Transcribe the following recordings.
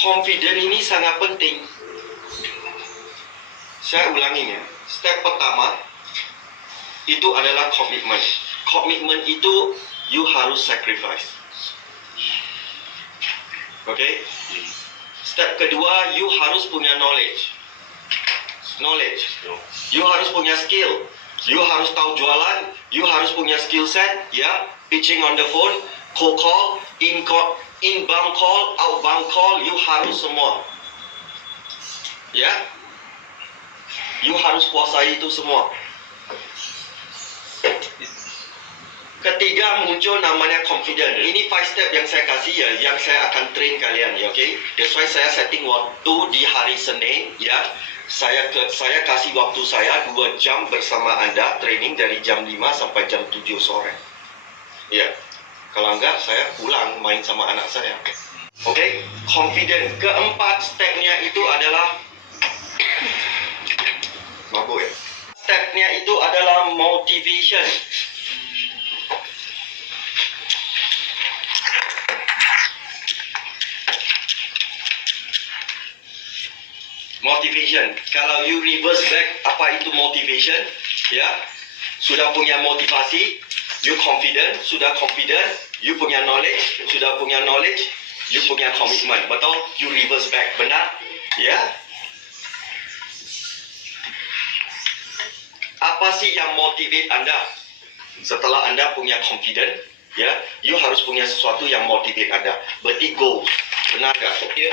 confident ini sangat penting. Saya ulangi ya. Step pertama itu adalah komitmen. Komitmen itu you harus sacrifice. Okay? Step kedua, you harus punya knowledge. You harus punya skill. You harus tahu jualan. You harus punya skill set. Ya, pitching on the phone, cold call, inbound call, outbound call. You harus semua. Ya, you harus kuasai itu semua. Ketiga, muncul namanya confident. Ini 5 step yang saya kasih ya, yang saya akan train kalian ya, okay? That's why saya setting waktu di hari Senin ya. Saya kasih waktu saya 2 jam bersama Anda training dari jam 5 sampai jam 7 sore. Ya. Kalau enggak saya pulang main sama anak saya. Okay? Confident. Keempat stepnya itu adalah mabuk ya. Stepnya itu adalah motivation. Motivation. Kalau you reverse back apa itu motivation, ya, sudah punya motivasi, you confident, sudah confident, you punya knowledge, sudah punya knowledge, you punya komitmen, betul? You reverse back, benar? Ya. Apa sih yang motivate Anda? Setelah Anda punya confident, ya, you harus punya sesuatu yang motivate Anda. Berarti goals, benar gak? Ya.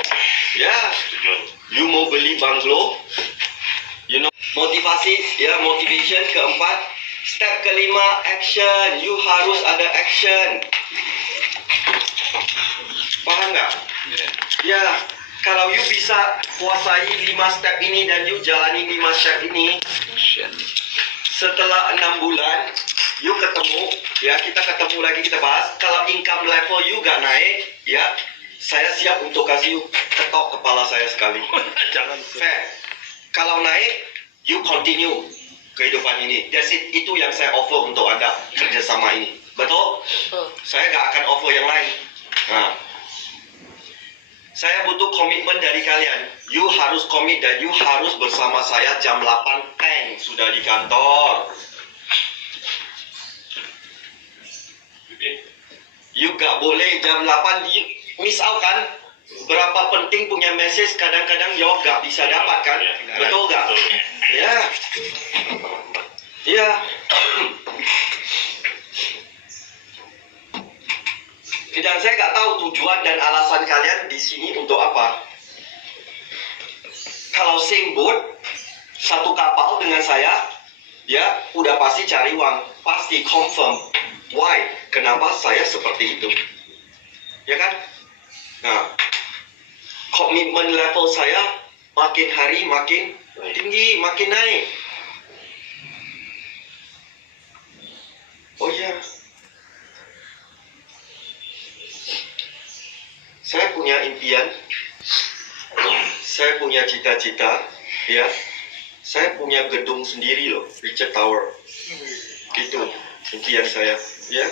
Ya. You mau beli banglo, you know, motivasi, ya, motivation. Keempat, step kelima, action. You harus ada action. Paham nggak? Ya, kalau you bisa kuasai 5 step ini dan you jalani 5 step ini, setelah 6 bulan, you ketemu, ya, kita ketemu lagi, kita bahas. Kalau income level you gak naik, ya, saya siap untuk kasih you ketok kepala saya sekali. Jangan fair. Kalau naik, you continue kehidupan ini. That's it. Itu yang saya offer untuk Anda kerjasama ini. Betul? Saya gak akan offer yang lain. Nah, saya butuh komitmen dari kalian. You harus komit dan you harus bersama saya jam 8 sudah di kantor. You gak boleh jam 8 miss out kan? Berapa penting punya message, kadang-kadang you gak bisa dapat kan? Betul gak? Ya. Ya. Dan saya gak tahu tujuan dan alasan kalian di sini untuk apa. Kalau same boat, satu kapal dengan saya, ya udah pasti cari uang, pasti confirm. Why? Kenapa saya seperti itu? Ya kan? Nah, komitmen level saya makin hari makin tinggi, makin naik. Oh ya, saya punya impian, saya punya cita-cita, ya. Saya punya gedung sendiri loh, Richard Tower. Gitu, impian saya, ya.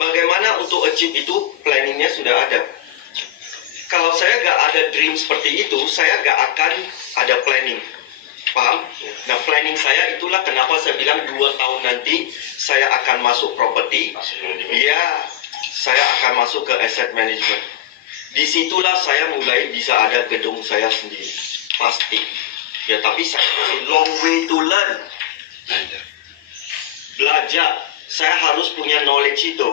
Bagaimana untuk achieve itu, planningnya sudah ada. Kalau saya gak ada dream seperti itu, saya gak akan ada planning. Paham? Nah, planning saya itulah kenapa saya bilang 2 tahun nanti saya akan masuk properti. Ya, saya akan masuk ke asset management. Disitulah saya mulai bisa ada gedung saya sendiri. Pasti. Ya, tapi saya masih long way to learn. Belajar. Saya harus punya knowledge itu.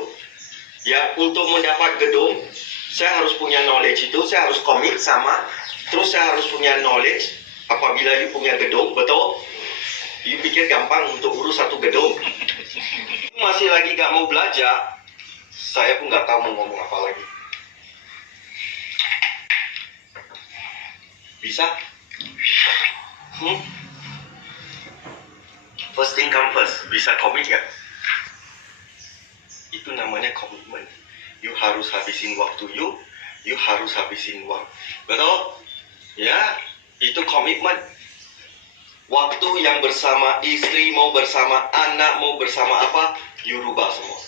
Ya, untuk mendapat gedung, saya harus punya knowledge itu, saya harus komit sama, terus saya harus punya knowledge. Apabila you punya gedung, betul? You pikir gampang untuk urus satu gedung? Masih lagi gak mau belajar, saya pun gak tahu mau ngomong apa lagi. Bisa? First thing come first, bisa komit gak? Itu namanya komitmen. You harus habisin waktu you harus habisin uang. Betul? Ya, itu komitmen. Waktu yang bersama istri, mau bersama anak, mau bersama apa, you rubah semua.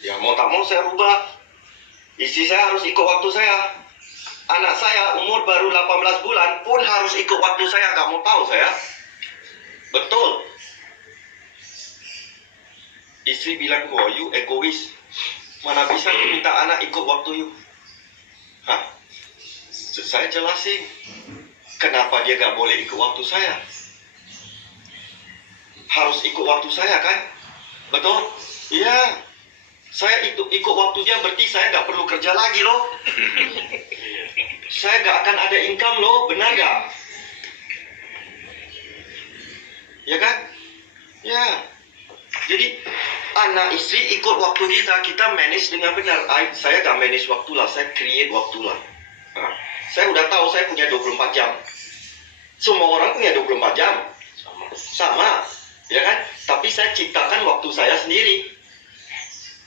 Ya, mau tak mau saya rubah. Istri saya harus ikut waktu saya. Anak saya umur baru 18 bulan pun harus ikut waktu saya. Gak mau tahu saya. Betul. Istri bilang, wah you egois. Mana bisa you minta anak ikut waktu you. Saya jelasin. Kenapa dia gak boleh ikut waktu saya. Harus ikut waktu saya kan. Betul? Iya. Saya ikut waktu dia berarti saya gak perlu kerja lagi loh. Saya gak akan ada income loh. Benar gak? Ya kan? Ya. Jadi anak istri ikut waktu kita manage dengan benar. Saya gak manage waktu lah, saya create waktu lah. Saya udah tahu saya punya 24 jam. Semua orang punya 24 jam. Sama. Ya kan? Tapi saya ciptakan waktu saya sendiri.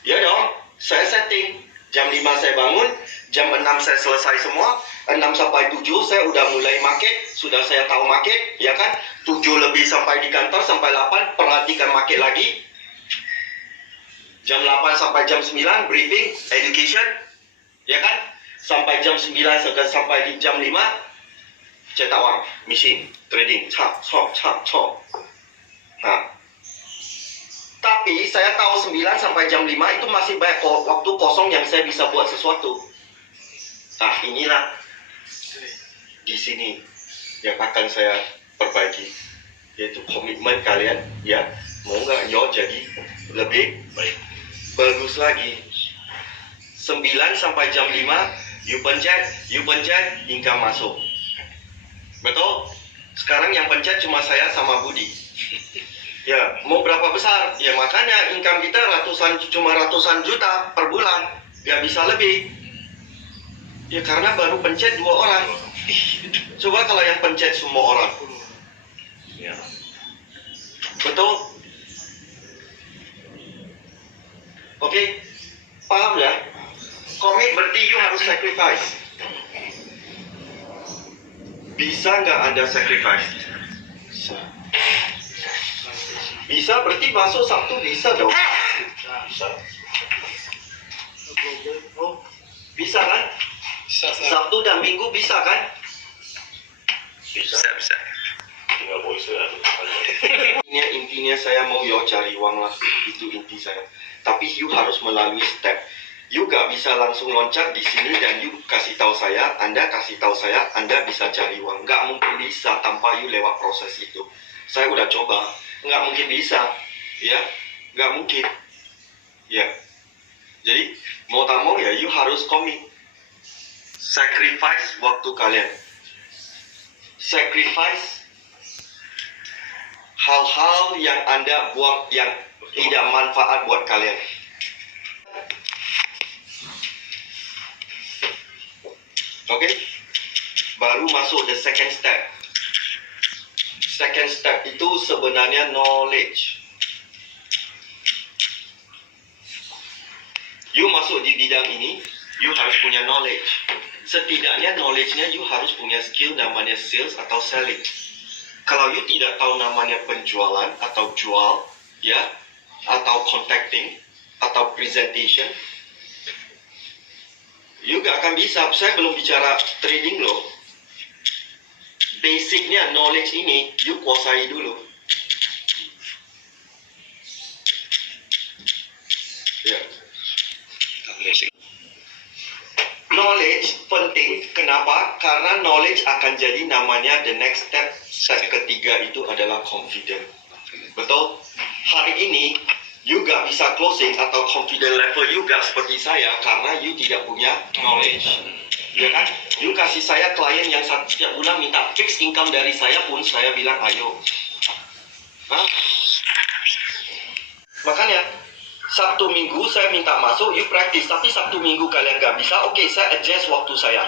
Ya dong, saya setting. Jam 5 saya bangun, jam 6 saya selesai semua. 6 sampai 7 saya udah mulai market. Sudah saya tahu market, ya kan? 7 lebih sampai di kantor, sampai 8 perhatikan market lagi. Jam 8 sampai jam 9 briefing, education. Ya kan? Sampai jam 9 sampai di jam 5 cetak uang, mesin, trading, cap. Nah, tapi saya tahu 9 sampai jam 5 itu masih banyak waktu kosong yang saya bisa buat sesuatu. Nah, inilah di sini yang akan saya perbaiki, yaitu komitmen kalian. Ya, mau nggak yo jadi lebih bagus lagi. 9 sampai jam 5 you pencet, income masuk. Betul? Sekarang yang pencet cuma saya sama Budi. Ya, mau berapa besar? Ya makanya income kita cuma ratusan juta per bulan. Gak bisa lebih. Ya karena baru pencet 2 orang. Coba kalau yang pencet semua orang. Betul? Oke? Paham ya? Komit berarti you harus sacrifice. Bisa nggak Anda sacrifice? Bisa berarti masuk Sabtu bisa dong. Bisa kan? Sabtu dan Minggu bisa kan? Bisa. Intinya saya mau yo cari uang lah. Itu inti saya. Tapi you harus melalui step. You gak bisa langsung loncat di sini dan you kasih tahu saya, Anda kasih tahu saya, Anda bisa cari uang. Gak mungkin bisa tanpa you lewat proses itu. Saya udah coba, gak mungkin bisa, ya, gak mungkin, ya. Jadi mau tak mau ya, you harus komit, sacrifice waktu kalian, sacrifice hal-hal yang Anda buat yang tidak manfaat buat kalian. Oke, baru masuk the second step. Second step itu sebenarnya knowledge. You masuk di bidang ini, you harus punya knowledge. Setidaknya knowledge-nya you harus punya skill namanya sales atau selling. Kalau you tidak tahu namanya penjualan atau jual, ya, atau contacting atau presentation, you gak akan bisa. Saya belum bicara trading loh. Basicnya knowledge ini you kuasai dulu. Ya. Knowledge penting. Kenapa? Karena knowledge akan jadi namanya the next step. Step ketiga itu adalah confident. Betul? Hari ini you gak bisa closing atau confident level you gak seperti saya karena you tidak punya knowledge. Ya kan? You kasih saya klien yang setiap bulan minta fixed income dari saya pun saya bilang ayo. Hah? Makanya Sabtu Minggu saya minta masuk, you practice. Tapi Sabtu Minggu kalian gak bisa, oke, saya adjust waktu saya.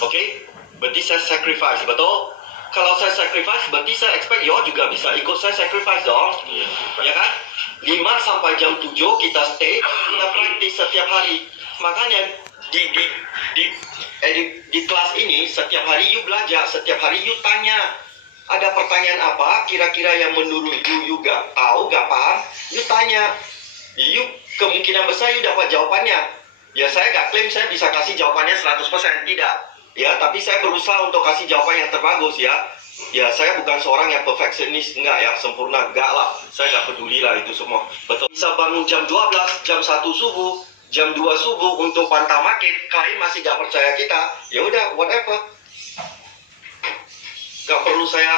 Oke? Berarti saya sacrifice, betul? Kalau saya sacrifice, berarti saya expect yo juga bisa ikut saya sacrifice dong. Ya kan? 5 sampai jam 7 kita stay, kita practice setiap hari. Makanya di kelas ini setiap hari you belajar, setiap hari you tanya. Ada pertanyaan apa kira-kira yang menurut you gak tahu, gak paham, you tanya. You kemungkinan besar you dapat jawabannya. Ya saya gak klaim klaim saya bisa kasih jawabannya 100%, tidak. Ya, tapi saya berusaha untuk kasih jawaban yang terbagus ya. Ya, saya bukan seorang yang perfeksionis, enggak ya, sempurna, enggak lah. Saya enggak peduli lah itu semua. Betul. Bisa bangun jam 12, jam 1 subuh, jam 2 subuh untuk pantau market, klien masih enggak percaya kita, ya udah, whatever. Enggak perlu saya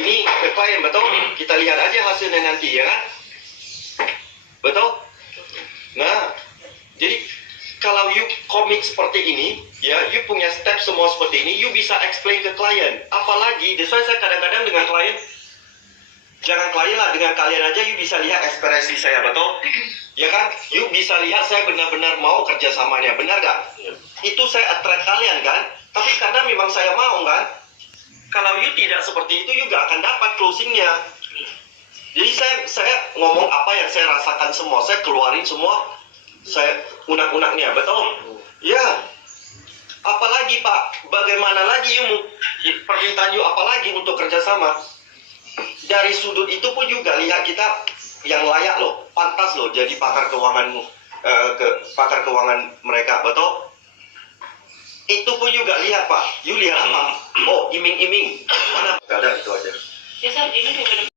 ini ke klien, betul? Kita lihat aja hasilnya nanti, ya kan? Betul? Nah, jadi kalau you komit seperti ini, ya, you punya step semua seperti ini, you bisa explain ke klien. Apalagi, saya kadang-kadang dengan klien, jangan klien lah, dengan kalian aja you bisa lihat ekspresi saya, betul? Ya kan? You bisa lihat saya benar-benar mau kerjasamanya, benar gak? Itu saya attract kalian kan? Tapi karena memang saya mau kan? Kalau you tidak seperti itu, you gak akan dapat closingnya. Jadi saya ngomong apa yang saya rasakan semua, saya keluarin semua, saya unak-unaknya, betul? Ya. Apalagi Pak, bagaimana lagi you permintaan you apalagi untuk kerjasama? Dari sudut itu pun juga lihat kita yang layak loh, pantas loh jadi pakar keuanganmu, pakar keuangan mereka, betul? Itu pun juga lihat Pak, you lihat apa? Oh, iming-iming, mana? Gak ada, itu aja. Ya, Sir, ini juga